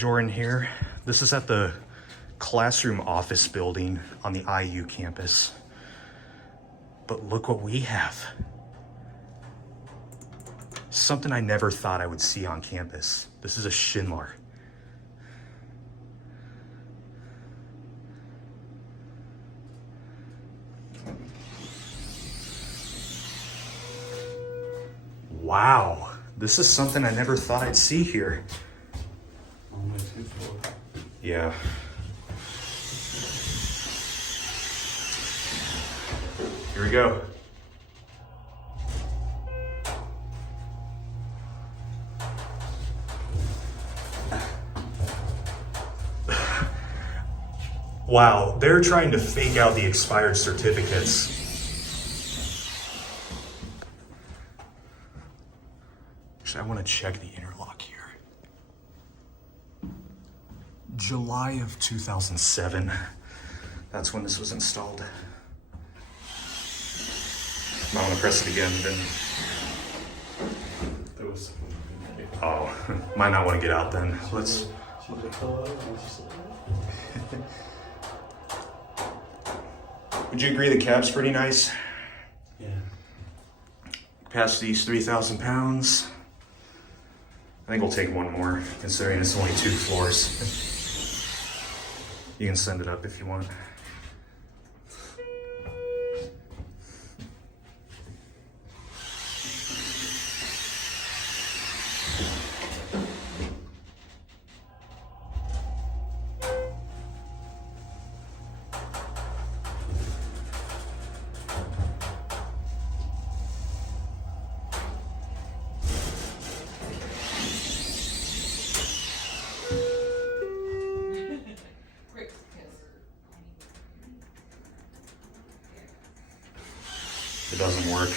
Jordan here. This is at the classroom office building on the IU campus. But look what we have. Something I never thought I would see on campus. This is a Schindler. Wow, this is something I never thought I'd see here. Only 2 floors. Yeah. Here we go. Wow, they're trying to fake out the expired certificates. Actually, I want to check the interlock here. July of 2007. That's when this was installed. I want to press it again, then. There was something. Oh, might not want to get out then. Let's. Would you agree the cab's pretty nice? Yeah. Capacity's 3,000 pounds. I think we'll take one more, considering it's only 2 floors. You can send it up if you want. It doesn't work.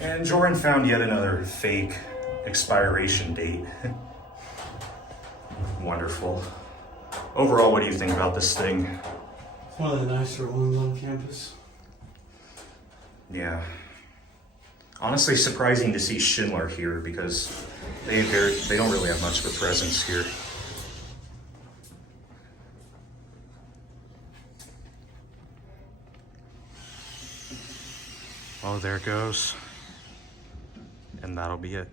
And Jordan found yet another fake expiration date. Wonderful. Overall, what do you think about this thing? It's one of the nicer ones on campus. Yeah. Honestly, surprising to see Schindler here because they don't really have much of a presence here. Oh, there it goes. And that'll be it.